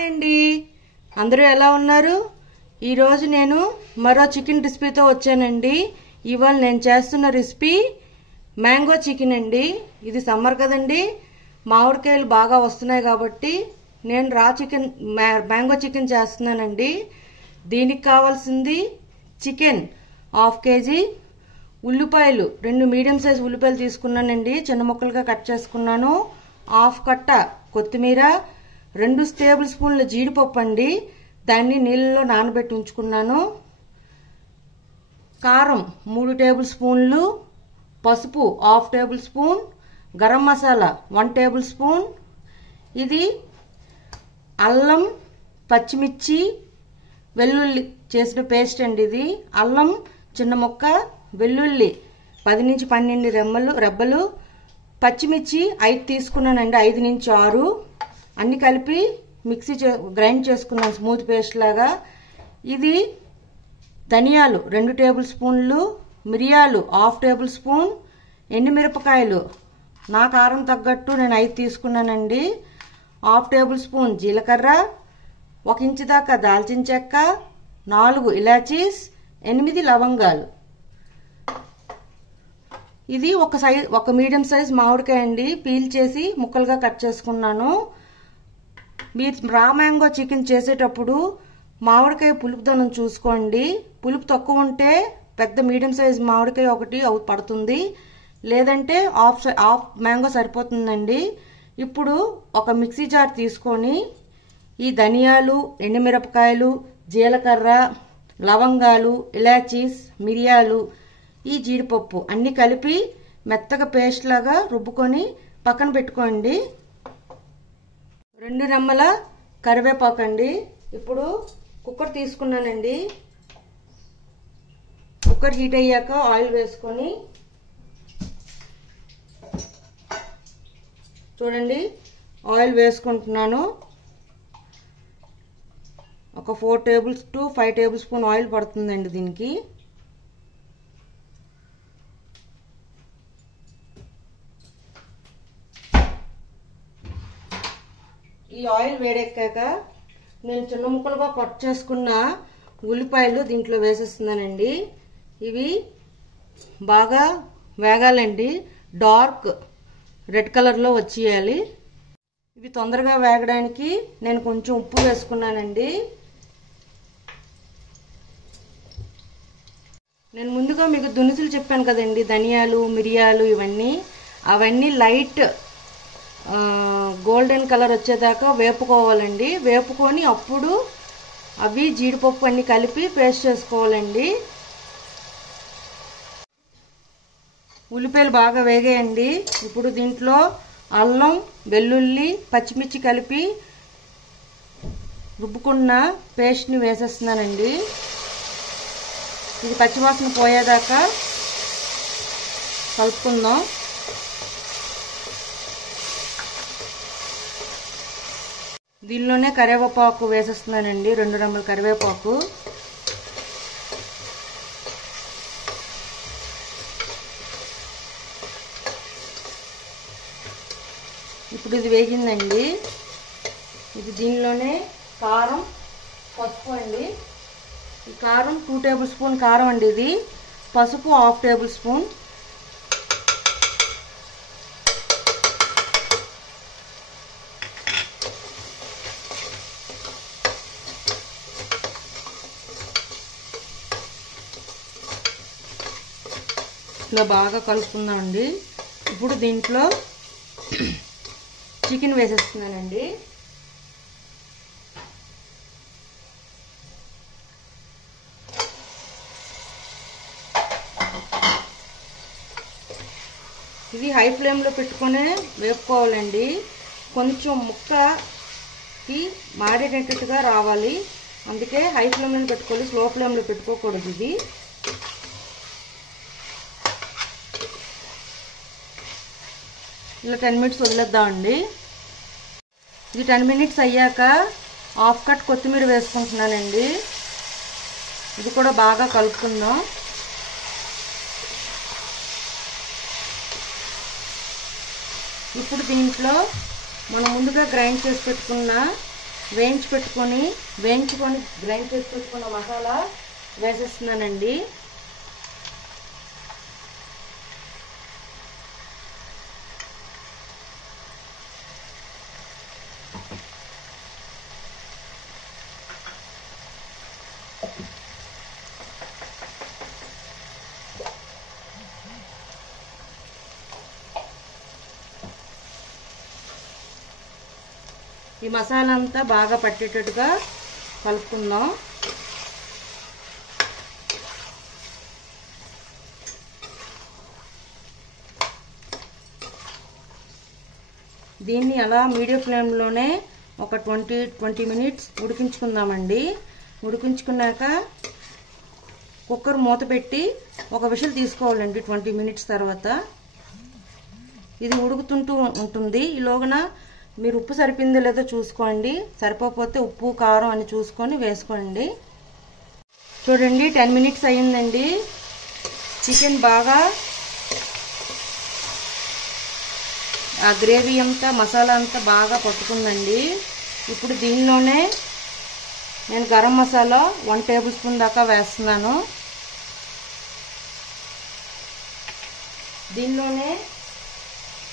Hi అండి, అందరూ ఎలా ఉన్నారు? ఈరోజు నేను మరో చికెన్ రెసిపీతో వచ్చానండి. ఇవాళ నేను చేస్తున్న రెసిపీ మ్యాంగో చికెన్ అండి. ఇది సమ్మర్ కదండి, మామిడికాయలు బాగా వస్తున్నాయి కాబట్టి నేను మ్యాంగో చికెన్ చేస్తున్నానండి. దీనికి కావాల్సింది చికెన్ 1/2 కేజీ, ఉల్లిపాయలు 2 మీడియం సైజ్ ఉల్లిపాయలు తీసుకున్నానండి, చిన్న ముక్కలుగా కట్ చేసుకున్నాను. 1/2 కట్ట కొత్తిమీర, 2 టేబుల్ స్పూన్ల జీడిపప్పు అండి, దాన్ని నీళ్ళలో నానబెట్టి ఉంచుకున్నాను. కారం 3 టేబుల్ స్పూన్లు, పసుపు 1/2 table spoon, garam masala 1 table spoon. ఇది అల్లం, పచ్చిమిర్చి, వెల్లుల్లి చేసిన పేస్ట్ అండి. ఇది అల్లం చిన్న ముక్క, వెల్లుల్లి 10 నుంచి 12 రెబ్బలు, పచ్చిమిర్చి 5 తీసుకున్నానండి, 5 నుంచి 6. అన్ని కలిపి మిక్సీ గ్రైండ్ చేసుకున్నాను స్మూత్ పేస్ట్ లాగా. ఇది ధనియాలు 2 టేబుల్ స్పూన్లు, మిరియాలు 1/2 టేబుల్ స్పూన్, ఎండుమిరపకాయలు నా కారం తగ్గట్టు నేను 5 తీసుకున్నానండి, 1/2 టేబుల్ స్పూన్ జీలకర్ర, 1 ఇంచు దాకా దాల్చిన చెక్క, 4 ఇలాచీస్, 8 లవంగాలు. ఇది ఒక మీడియం సైజ్ మామిడికాయ అండి, పీల్ చేసి ముక్కలుగా కట్ చేసుకున్నాను. మీరు రా మ్యాంగో చికెన్ చేసేటప్పుడు మామిడికాయ పులుపుదనం చూసుకోండి. పులుపు తక్కువ ఉంటే పెద్ద మీడియం సైజ్ మామిడికాయ ఒకటి పడుతుంది, లేదంటే హాఫ్ మ్యాంగో సరిపోతుందండి. ఇప్పుడు ఒక మిక్సీ జార్ తీసుకొని ఈ ధనియాలు, ఎండుమిరపకాయలు, జీలకర్ర, లవంగాలు, ఇలాచీస్, మిరియాలు, ఈ జీడిపప్పు అన్ని కలిపి మెత్తగా పేస్ట్ లాగా రుబ్బుకొని పక్కన పెట్టుకోండి. 2 రెమ్మల కరివేపాకు అండి. ఇప్పుడు కుక్కర్ తీసుకున్నానండి. కుక్కర్ హీట్ అయ్యాక ఆయిల్ వేసుకొని చూడండి, ఆయిల్ వేసుకుంటున్నాను. ఒక 4 to 5 టేబుల్ స్పూన్ ఆయిల్ పడుతుందండి దీనికి. ఈ ఆయిల్ వేడెక్కాక నేను చిన్న ముక్కలుగా కట్ చేసుకున్న ఉల్లిపాయలు దీంట్లో వేసేస్తున్నానండి. ఇవి బాగా వేగాలండి, డార్క్ రెడ్ కలర్లో వచ్చేయాలి. ఇవి తొందరగా వేగడానికి నేను కొంచెం ఉప్పు వేసుకున్నానండి. నేను ముందుగా మీకు దునుసులు చెప్పాను కదండి, ధనియాలు, మిరియాలు, అవన్నీ లైట్ గోల్డెన్ కలర్ వచ్చేదాకా వేపుకోవాలండి. వేపుకొని అప్పుడు అవి జీడిపప్పు అన్ని కలిపి పేస్ట్ చేసుకోవాలండి. ఉల్లిపాయలు బాగా వేగాయండి. ఇప్పుడు దీంట్లో అల్లం, వెల్లుల్లి, పచ్చిమిర్చి కలిపి రుబ్బుకున్న పేస్ట్ని వేసేస్తున్నానండి. ఇది పచ్చివాసన పోయేదాకా కలుపుకుందాం. దీనిలోనే కరివేపాకు వేసేస్తున్నానండి, 2 రెమ్మల కరివేపాకు. ఇప్పుడు ఇది వేగిందండి. ఇది దీనిలోనే కారం, పసుపు అండి. ఈ కారం 2 టేబుల్ స్పూన్ కారం అండి. ఇది పసుపు 1/2 టేబుల్ స్పూన్. ఇలా బాగా కలుపుకుందామండి. ఇప్పుడు దీంట్లో చికెన్ వేసేస్తున్నానండి. ఇది హై ఫ్లేమ్లో పెట్టుకొని వేపుకోవాలండి. కొంచెం ముక్కకి మాడేటట్టుగా రావాలి, అందుకే హై ఫ్లేమ్లో పెట్టుకోవాలి, స్లో ఫ్లేమ్లో పెట్టుకోకూడదు. ఇది ఇలా 10 మినిట్స్ వదిలేద్దామండి. ఇది 10 మినిట్స్ అయ్యాక 1/2 కట్ కొత్తిమీర వేసుకుంటున్నానండి. ఇది కూడా బాగా కలుపుకుందాం. ఇప్పుడు దీంట్లో మనం ముందుగా గ్రైండ్ చేసి పెట్టుకున్న వేయించుకొని గ్రైండ్ చేసి పెట్టుకున్న మసాలా వేసేస్తున్నానండి. ఈ మసాలా అంతా బాగా పట్టేటట్టుగా కలుపుకుందాం. దీన్ని అలా మీడియం ఫ్లేమ్లోనే ఒక 20 మినిట్స్ ఉడికించుకుందామండి. ఉడికించుకున్నాక కుక్కర్ మూత పెట్టి ఒక విజిల్ తీసుకోవాలండి. 20 మినిట్స్ తర్వాత ఇది ఉడుకుతుంటూ ఉంటుంది. ఈలోగన మీరు ఉప్పు సరిపోయిందో లేదో చూసుకోండి. సరిపోతే ఉప్పు కారం అని చూసుకొని వేసుకోండి. చూడండి 10 మినిట్స్ అయ్యిందండి. చికెన్ బాగా ఆ గ్రేవీ అంతా మసాలా అంతా బాగా పట్టుకుందండి. ఇప్పుడు దీనిలోనే నేను గరం మసాలా 1 టేబుల్ స్పూన్ దాకా వేస్తున్నాను. దీనిలోనే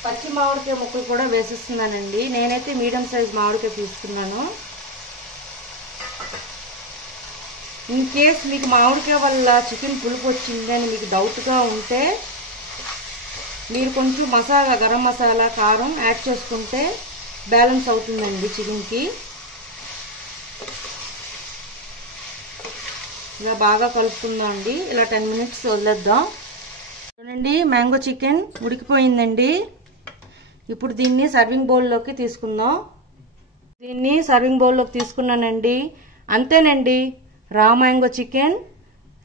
పచ్చి మామిడికాయ ముక్కలు కూడా వేసేస్తున్నానండి. నేనైతే మీడియం సైజ్ మామిడికాయ తీసుకున్నాను. ఇన్ కేస్ మీకు మామిడికాయ వల్ల చికెన్ పులుపు వచ్చింది అని మీకు డౌట్గా ఉంటే మీరు కొంచెం గరం మసాలా కారం యాడ్ చేసుకుంటే బ్యాలెన్స్ అవుతుందండి చికెన్కి. ఇలా బాగా కలుపుకుందాం అండి. ఇలా 10 మినిట్స్ వదిలేద్దాం. చూడండి మ్యాంగో చికెన్ ఉడికిపోయిందండి. ఇప్పుడు దీన్ని సర్వింగ్ బౌల్లోకి తీసుకుందాం. దీన్ని సర్వింగ్ బౌల్లోకి తీసుకున్నానండి. అంతేనండి, రా మ్యాంగో చికెన్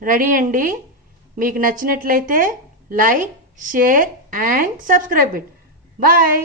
రెడీ అండి. మీకు నచ్చినట్లయితే like, share and subscribe it. Bye.